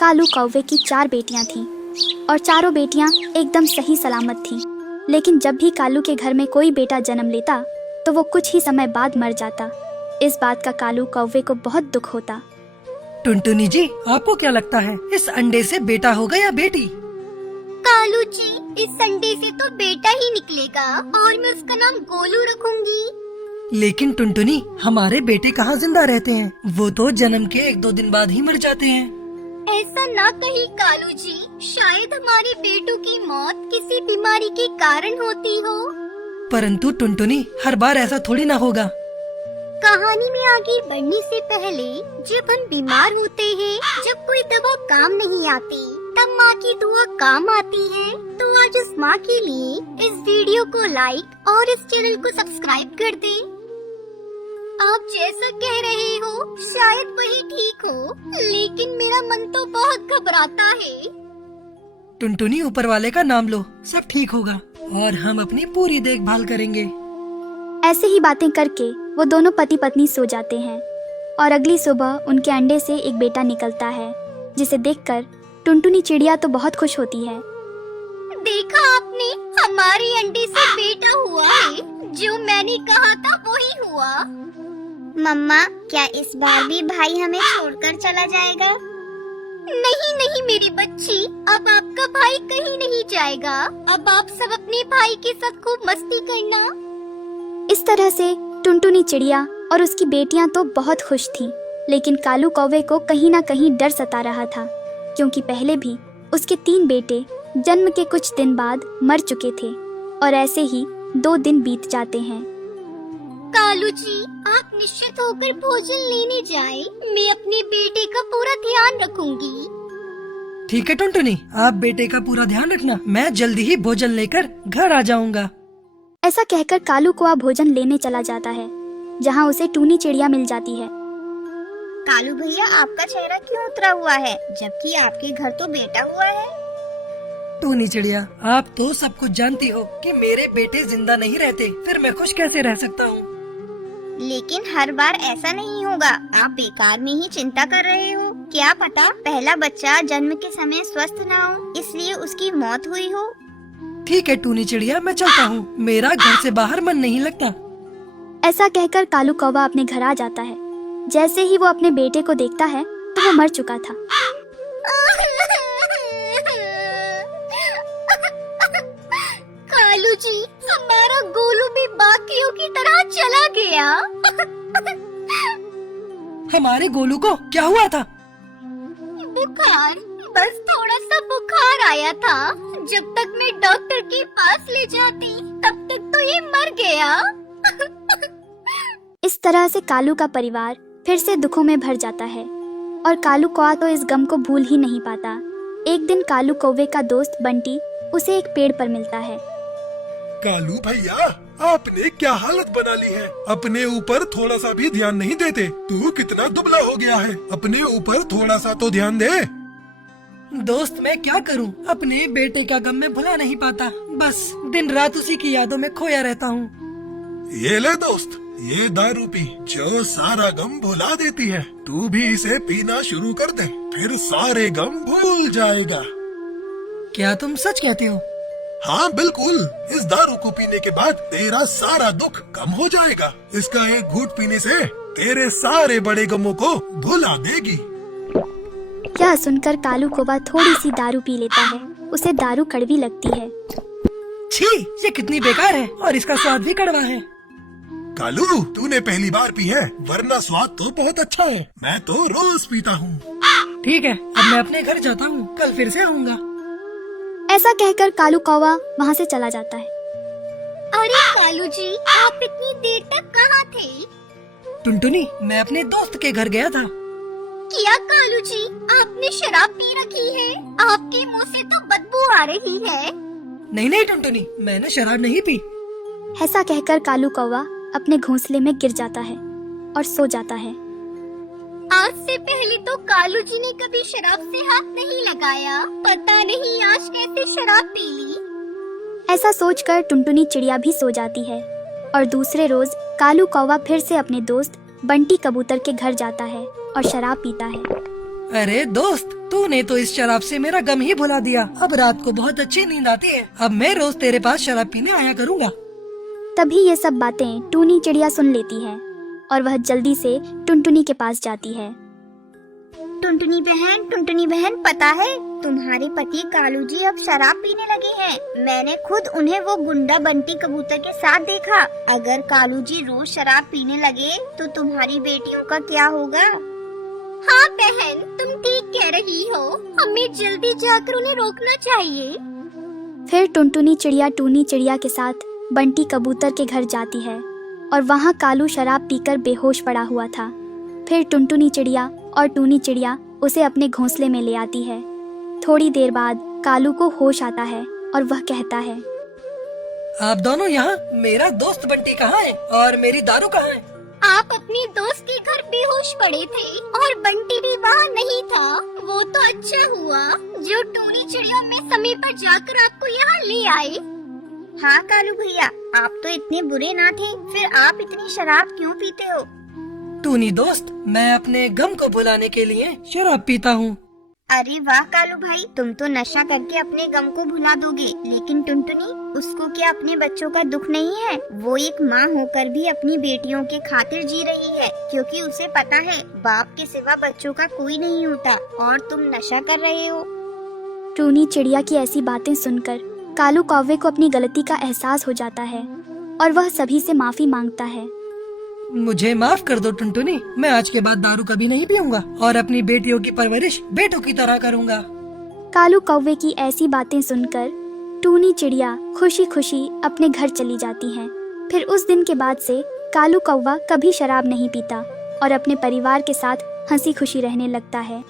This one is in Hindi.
कालू कौवे की 4 बेटियां थीं और चारों बेटियां एकदम सही सलामत थीं। लेकिन जब भी कालू के घर में कोई बेटा जन्म लेता तो वो कुछ ही समय बाद मर जाता। इस बात का कालू कौवे को बहुत दुख होता। टुनटुनी जी, आपको क्या लगता है इस अंडे से बेटा होगा या बेटी? कालू जी, इस अंडे से तो बेटा ही निकलेगा और मैं उसका नाम गोलू रखूंगी। लेकिन टुनटुनी, हमारे बेटे कहाँ जिंदा रहते हैं? वो तो जन्म के 1-2 दिन बाद ही मर जाते हैं। ऐसा ना कही कालू जी, शायद हमारे बेटों की मौत किसी बीमारी के कारण होती हो। परंतु टुनटुनी, हर बार ऐसा थोड़ी ना होगा। कहानी में आगे बढ़ने से पहले जब हम बीमार होते हैं, जब कोई दवा काम नहीं आती, तब माँ की दुआ काम आती है। तो आज उस माँ के लिए इस वीडियो को लाइक और इस चैनल को सब्सक्राइब कर दें। आप जैसा कह रहे हो शायद वही ठीक हो, लेकिन मेरा मन तो बहुत घबराता है। टुनटुनी, ऊपर वाले का नाम लो, सब ठीक होगा और हम अपनी पूरी देखभाल करेंगे। ऐसे ही बातें करके वो दोनों पति पत्नी सो जाते हैं और अगली सुबह उनके अंडे से एक बेटा निकलता है, जिसे देखकर टुनटुनी चिड़िया तो बहुत खुश होती है। देखा आपने, हमारे अंडे से बेटा हुआ है, जो मैंने कहा था वही हुआ। मम्मा, क्या इस बार भी भाई हमें छोड़कर चला जाएगा? नहीं नहीं मेरी बच्ची, अब आपका भाई कहीं नहीं जाएगा। अब आप सब अपने भाई के साथ खूब मस्ती करना। इस तरह से टुनटुनी चिड़िया और उसकी बेटियां तो बहुत खुश थीं, लेकिन कालू कौवे को कहीं ना कहीं डर सता रहा था, क्योंकि पहले भी उसके 3 बेटे जन्म के कुछ दिन बाद मर चुके थे और ऐसे ही 2 दिन बीत जाते हैं। कालू जी, आप निश्चित होकर भोजन लेने जाएं। मैं अपने बेटे का पूरा ध्यान रखूंगी। ठीक है टुनटुनी, आप बेटे का पूरा ध्यान रखना। मैं जल्दी ही भोजन लेकर घर आ जाऊंगा। ऐसा कहकर कालू कौवा भोजन लेने चला जाता है, जहाँ उसे टूनी चिड़िया मिल जाती है। कालू भैया, आपका चेहरा क्यों उतरा हुआ है, जबकि आपके घर तो बेटा हुआ है? टूनी चिड़िया, आप तो सब कुछ जानती हो कि मेरे बेटे जिंदा नहीं रहते, फिर मैं खुश कैसे रह सकता हूँ? लेकिन हर बार ऐसा नहीं होगा। आप बेकार में ही चिंता कर रहे हो। क्या पता पहला बच्चा जन्म के समय स्वस्थ न हो, इसलिए उसकी मौत हुई हो। ठीक है टूनी चिड़िया, मैं चलता हूँ। मेरा घर से बाहर मन नहीं लगता। ऐसा कहकर कालू कौवा अपने घर आ जाता है। जैसे ही वो अपने बेटे को देखता है तो वो मर चुका था। कालू जी, हमारा गोलू भी बाकियों की तरह चला गया। हमारे गोलू को क्या हुआ था? बुखार, बस थोड़ा सा बुखार आया था। जब तक मैं डॉक्टर के पास ले जाती, तब तक तो ये मर गया। इस तरह से कालू का परिवार फिर से दुखों में भर जाता है और कालू कौवा तो इस गम को भूल ही नहीं पाता। एक दिन कालू कौवे का दोस्त बंटी उसे एक पेड़ पर मिलता है। कालू भैया, आपने क्या हालत बना ली है? अपने ऊपर थोड़ा सा भी ध्यान नहीं देते। तू कितना दुबला हो गया है, अपने ऊपर थोड़ा सा तो ध्यान दे। दोस्त, मैं क्या करूं? अपने बेटे का गम मैं भुला नहीं पाता। बस दिन रात उसी की यादों में खोया रहता हूँ। ये ले दोस्त, ये दारू पी, जो सारा गम भुला देती है। तू भी इसे पीना शुरू कर दे, फिर सारे गम भूल जाएगा। क्या तुम सच कहते हो? हाँ बिल्कुल, इस दारू को पीने के बाद तेरा सारा दुख कम हो जाएगा। इसका एक घूंट पीने से तेरे सारे बड़े गमों को भुला देगी। यह सुनकर कालू कौवा थोड़ी सी दारू पी लेता है। उसे दारू कड़वी लगती है। छी, ये कितनी बेकार है और इसका स्वाद भी कड़वा है। कालू, तूने पहली बार पी है, वरना स्वाद तो बहुत अच्छा है। मैं तो रोज पीता हूँ। ठीक है, अब मैं अपने घर जाता हूँ, कल फिर से आऊँगा। ऐसा कहकर कालू कौवा वहाँ से चला जाता है। अरे कालू जी, आप इतनी देर तक कहाँ थे? टुनटुनी, मैं अपने दोस्त के घर गया था। क्या कालू जी, आपने शराब पी रखी है? आपके मुंह से तो बदबू आ रही है। नहीं नहीं टुनटुनी, मैंने शराब नहीं पी। ऐसा कहकर कालू कौवा अपने घोंसले में गिर जाता है और सो जाता है। आज से पहले तो कालू जी ने कभी शराब से हाथ नहीं लगाया। पता नहीं आज कैसे शराब पी ली। ऐसा सोचकर टुनटुनी चिड़िया भी सो जाती है और दूसरे रोज कालू कौवा फिर से अपने दोस्त बंटी कबूतर के घर जाता है और शराब पीता है। अरे दोस्त, तूने तो इस शराब से मेरा गम ही भुला दिया। अब रात को बहुत अच्छी नींद आती है। अब मैं रोज तेरे पास शराब पीने आया करूँगा। तभी ये सब बातें टूनी चिड़िया सुन लेती है और वह जल्दी से टुनटुनी के पास जाती है। टुनटुनी बहन, पता है तुम्हारे पति कालू जी अब शराब पीने लगे हैं। मैंने खुद उन्हें वो गुंडा बंटी कबूतर के साथ देखा। अगर कालू जी रोज शराब पीने लगे तो तुम्हारी बेटियों का क्या होगा? हाँ बहन, तुम ठीक कह रही हो। हमें जल्दी जाकर उन्हें रोकना चाहिए। फिर टुनटुनी चिड़िया टूनी चिड़िया के साथ बंटी कबूतर के घर जाती है और वहाँ कालू शराब पीकर बेहोश पड़ा हुआ था। फिर टुनटुनी चिड़िया और टूनी चिड़िया उसे अपने घोंसले में ले आती है। थोड़ी देर बाद कालू को होश आता है और वह कहता है, आप दोनों यहाँ? मेरा दोस्त बंटी कहाँ है और मेरी दारू कहाँ है? आप अपने दोस्त के घर बेहोश पड़े थे और बंटी भी वहाँ नहीं था। वो तो अच्छा हुआ जो टूनी चिड़िया में समय पर जाकर आपको यहाँ ले आए। हाँ कालू भैया, आप तो इतने बुरे ना थे, फिर आप इतनी शराब क्यों पीते हो? टूनी दोस्त, मैं अपने गम को भुलाने के लिए शराब पीता हूँ। अरे वाह कालू भाई, तुम तो नशा करके अपने गम को भुला दोगे। लेकिन टुनटुनी, उसको क्या अपने बच्चों का दुख नहीं है? वो एक माँ होकर भी अपनी बेटियों के खातिर जी रही है, क्योंकि उसे पता है बाप के सिवा बच्चों का कोई नहीं होता। और तुम नशा कर रहे हो। टूनी चिड़िया की ऐसी बातें सुनकर कालू कौवे को अपनी गलती का एहसास हो जाता है और वह सभी से माफी मांगता है। मुझे माफ कर दो टुनटुनी, मैं आज के बाद दारू कभी नहीं पीऊंगा और अपनी बेटियों की परवरिश बेटों की तरह करूंगा। कालू कौवे की ऐसी बातें सुनकर टूनी चिड़िया खुशी खुशी अपने घर चली जाती हैं। फिर उस दिन के बाद से कालू कौवा कभी शराब नहीं पीता और अपने परिवार के साथ हंसी खुशी रहने लगता है।